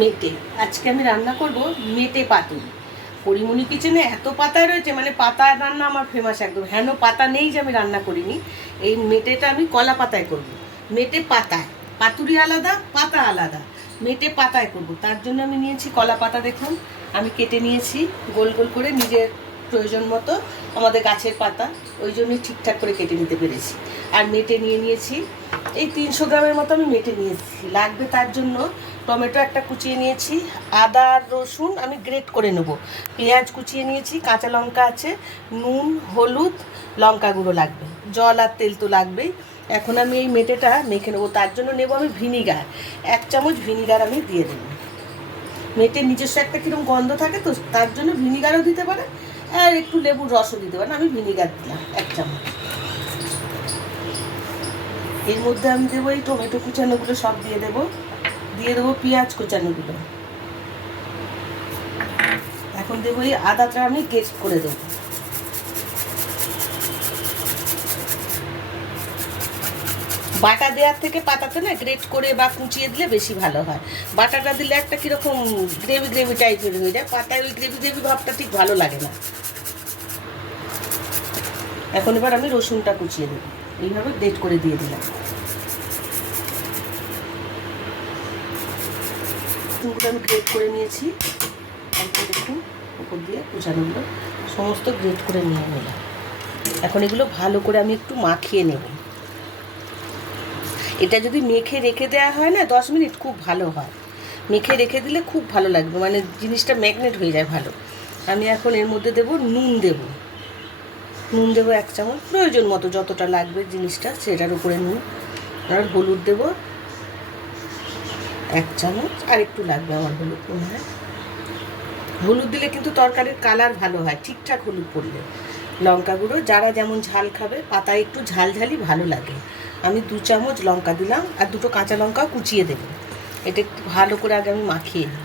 মেটে আজকে আমি রান্না করব মেটে পাতুরি। পরিমণি কিচেনে এত পাতায় রয়েছে, মানে পাতা রান্না আমার ফেমাস একদম। হেন পাতা নেই যে আমি রান্না করিনি। এই মেটেটা আমি কলা পাতায় করব। মেটে পাতায়, পাতুরি আলাদা, পাতা আলাদা। মেটে পাতায় করব, তার জন্য আমি নিয়েছি কলা পাতা। দেখুন আমি কেটে নিয়েছি গোল গোল করে, নিজের প্রয়োজন মতো। আমাদের গাছের পাতা, ওই জন্যই ঠিকঠাক করে কেটে নিতে পেরেছি। আর মেটে নিয়ে নিয়েছি এই 300 গ্রামের মতো আমি মেটে নিয়েছি। লাগবে তার জন্য টমেটো একটা কুচিয়ে নিয়েছি, আদা আর রসুন আমি গ্রেট করে নেব, পেঁয়াজ কুচিয়ে নিয়েছি, কাঁচা লঙ্কা আছে, নুন, হলুদ, লঙ্কা গুঁড়ো লাগবে, জল আর তেল তো লাগবেই। এখন আমি এই মেটেটা মেখে নেবো। তার জন্য নেব আমি ভিনিগার, 1 চামচ ভিনিগার আমি দিয়ে দেবো। মেটের নিজস্ব একটা কীরকম গন্ধ থাকে, তো তার জন্য ভিনিগারও দিতে পারে, আর একটু লেবুর রসও দিতে পারে। আমি ভিনিগার দিলাম 1 চামচ। এর মধ্যে আমি দেবো এই টমেটো কুচানোগুলো, সব দিয়ে দেবো পেঁয়াজ কুচানোগুলো। এখন দেবো এই আদাটা আমি গ্রেট করে দেবো। বাটা দেওয়ার থেকে পাতাতে না গ্রেট করে বা কুচিয়ে দিলে বেশি ভালো হয়। বাটাটা দিলে একটা কীরকম গ্রেভি গ্রেভি টাইপের হয়ে যায়, পাতায় ওই গ্রেভি গ্রেভি ভাবটা ঠিক ভালো লাগে না। এখন এবার আমি রসুনটা কুচিয়ে দেবো, এইভাবে গ্রেট করে দিয়ে দিলাম। রসুনগুলো আমি গ্রেট করে নিয়েছি, দেখুন উপর দিয়ে কুচানোগুলো সমস্ত গ্রেট করে নিয়ে নিলাম। এখন এগুলো ভালো করে আমি একটু মাখিয়ে নেব। এটা যদি মেখে রেখে দেওয়া হয় না 10 মিনিট, খুব ভালো হয়। মেখে রেখে দিলে খুব ভালো লাগবে, মানে জিনিসটা ম্যাগনেট হয়ে যায় ভালো। আমি এখন এর মধ্যে দেব নুন, নুন দেবো 1 চামচ, প্রয়োজন মতো যতটা লাগবে জিনিসটা সেটার উপরে নুন। আর হলুদ দেব 1 চামচ, আর একটু লাগবে আমার হলুদ মনে হয়। হলুদ দিলে কিন্তু তরকারির কালার ভালো হয়, ঠিকঠাক হলুদ পড়লে। লঙ্কা গুঁড়ো, যারা যেমন ঝাল খাবে, পাতায় একটু ঝালঝালি ভালো লাগে। আমি 2 চামচ লঙ্কা দিলাম, আর 2টো কাঁচা লঙ্কা কুচিয়ে দেবো। এটা একটু ভালো করে আগে আমি মাখিয়ে নিই।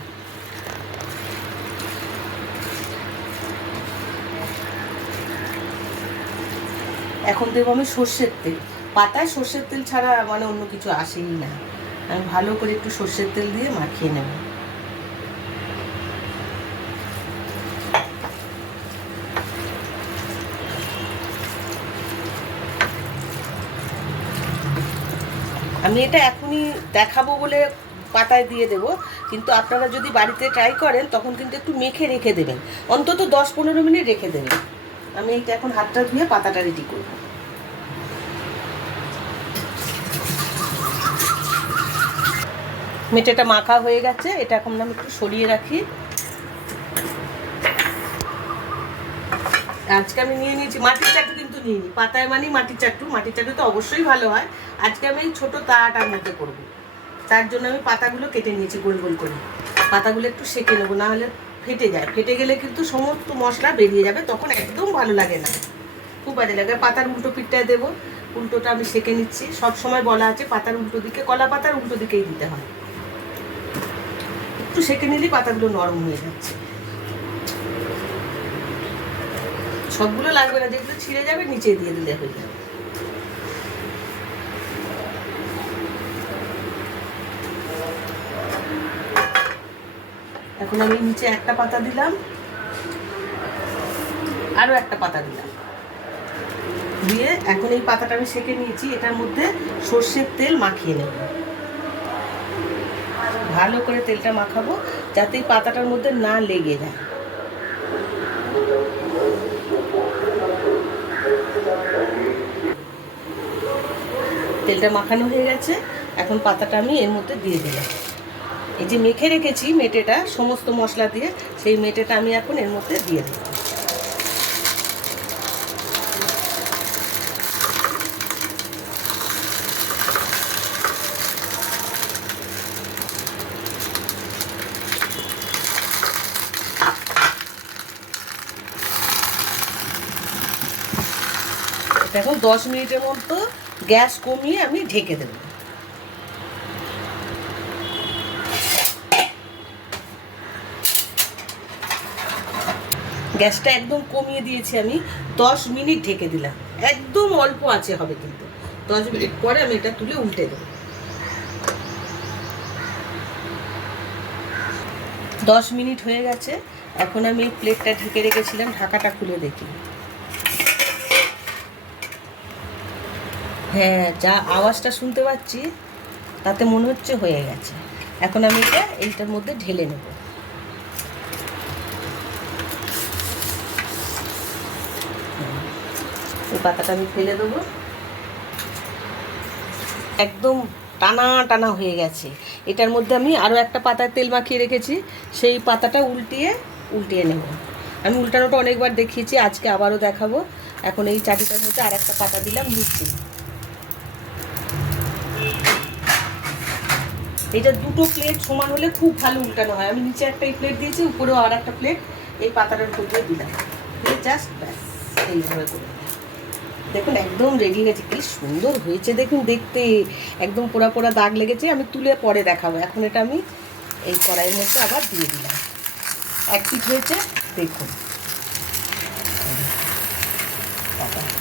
এখন দেবো আমি সর্ষের তেল। পাতায় সর্ষের তেল ছাড়া মানে অন্য কিছু আসেই না। আমি ভালো করে একটু সর্ষের তেল দিয়ে মাখিয়ে নেব। আমি এটা এখনই দেখাবো বলে পাতায় দিয়ে দেব, কিন্তু আপনারা যদি বাড়িতে ট্রাই করেন তখন কিন্তু একটু মেখে রেখে দেবেন, অন্তত 10-15 মিনিট রেখে দেবেন। আমি এইটা এখন হাতটা ধুয়ে পাতাটা রেডি করব। মেটেটা মাখা হয়ে গেছে, এটা এখন আমি একটু সরিয়ে রাখি। আজকে আমি নিয়ে নিয়েছি মাটির চাটু, কিন্তু নিইনি পাতায়, মানে মাটির চাটু তো অবশ্যই ভালো হয়। আজকে আমি এই ছোটো তাওয়াটার মধ্যে করবো, তার জন্য আমি পাতাগুলো কেটে নিয়েছি গোল গোল করে। পাতাগুলো একটু সেঁকে নেবো, না হলে ফেটে যায়। ফেটে গেলে কিন্তু সমস্ত মশলা বেরিয়ে যাবে, তখন একদম ভালো লাগে না, খুব বাজে লাগে। পাতার উল্টো পিঠটায় দেবো, উল্টোটা আমি সেঁকে নিচ্ছি। সব সময় বলা আছে পাতার উল্টো দিকে, কলা পাতার উল্টো দিকেই দিতে হয়। একটু সেঁকে নিলেই পাতাগুলো নরম হয়ে যাচ্ছে। সবগুলো লাগবে না, যেগুলো ছিঁড়ে যাবে নিচে দিয়ে দিলে হয়ে যাবে। এখন আমি নিচে একটা পাতা দিলাম, আরও একটা পাতা দিলাম, দিয়ে এখন এই পাতাটা আমি সেঁকে নিয়েছি, এটার মধ্যে সর্ষের তেল মাখিয়ে নেব। ভালো করে তেলটা মাখাবো যাতে এই পাতাটার মধ্যে না লেগে যায়। তেলটা মাখানো হয়ে গেছে, এখন পাতাটা আমি এর মধ্যে দিয়ে দিলাম। এই যে মেখে রেখেছি মেটেটা সমস্ত মশলা দিয়ে, সেই মেটেটা আমি এখন এর মধ্যে দিয়ে দেব। এখন 10 মিনিটের মতো গ্যাস কমিয়ে আমি ঢেকে দেব। গ্যাসটা একদম কমিয়ে দিয়েছি আমি, 10 মিনিট ঢেকে দিলাম। একদম অল্প আঁচে হবে, কিন্তু 10 মিনিট পরে আমি এটা তুলে উল্টে দেবো। 10 মিনিট হয়ে গেছে। এখন আমি এই প্লেটটা ঢেকে রেখেছিলাম, ঢাকাটা খুলে দেখি। হ্যাঁ, যা আওয়াজটা শুনতে পাচ্ছি তাতে মনে হচ্ছে হয়ে গেছে। এখন আমি এটা এইটার মধ্যে ঢেলে নেব। এই পাতাটা আমি ফেলে দেবো। একদম টানা টানা হয়ে গেছে। এটার মধ্যে আমি আরও একটা পাতায় তেল মাখিয়ে রেখেছি, সেই পাতাটা উল্টিয়ে নেব। আমি উল্টানোটা অনেকবার দেখিয়েছি, আজকে আবারও দেখাবো। এখন এই চাটুটার মধ্যে আর একটা পাতা দিলাম নিচে। এটা দুটো প্লেট সমান হলে খুব ভালো উল্টানো হয়। আমি নিচে একটা প্লেট দিয়েছি, উপরেও আর একটা প্লেট এই পাতাটার উপর দিয়ে দিলাম। জাস্ট ব্যাস এইভাবে করে দেখুন একদম রেডি হয়েছে। কি সুন্দর হয়েছে দেখুন দেখতে, একদম পোড়া পোড়া দাগ লেগেছে। আমি তুলে পরে দেখাবো। এখন এটা আমি এই কড়াইয়ের মধ্যে আবার দিয়ে দিলাম। এক পিঠ হয়েছে দেখুন,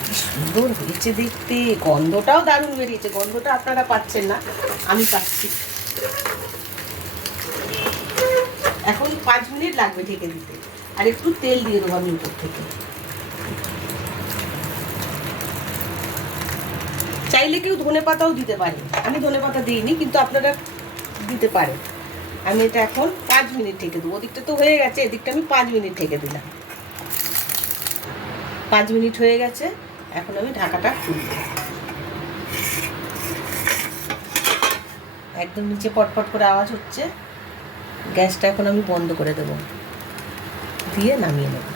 কি সুন্দর হয়েছে দেখতে। গন্ধটাও দারুণ বেরিয়েছে। গন্ধটা আপনারা পাচ্ছেন না, আমি পাচ্ছি। এখন 5 মিনিট লাগবে ঢেকে দিতে। আর একটু তেল দিয়ে দেবো আমি উপর থেকে। চাইলে কেউ ধনে পাতাও দিতে পারে, আমি ধনে পাতা দিইনি, কিন্তু আপনারা দিতে পারেন। আমি এটা এখন 5 মিনিট ঢেকে দেবো। ওদিকটা তো হয়ে গেছে, এদিকটা আমি 5 মিনিট ঢেকে দিলাম। 5 মিনিট হয়ে গেছে। এখন আমি ঢাকাটা খুলব। একদম নিচে পটপট করে আওয়াজ হচ্ছে। গ্যাসটা এখন আমি বন্ধ করে দেবো, দিয়ে নামিয়ে নেব।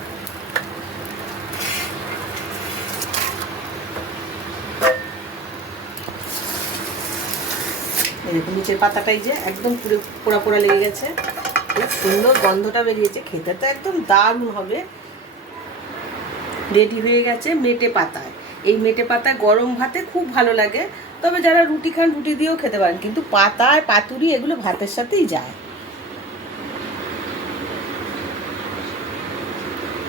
দেখুন নিচের পাতাটাই যে একদম পুরো পোড়া পোড়া লেগে গেছে। খুব সুন্দর গন্ধটা বেরিয়েছে, খেতে তো একদম দারুণ হবে। রেডি হয়ে গেছে মেটে পাতায়। এই মেটে পাতায় গরম ভাতে খুব ভালো লাগে। তবে যারা রুটি খান রুটি দিয়েও খেতে পারেন, কিন্তু পাতায় পাতুরি এগুলো ভাতের সাথেই যায়।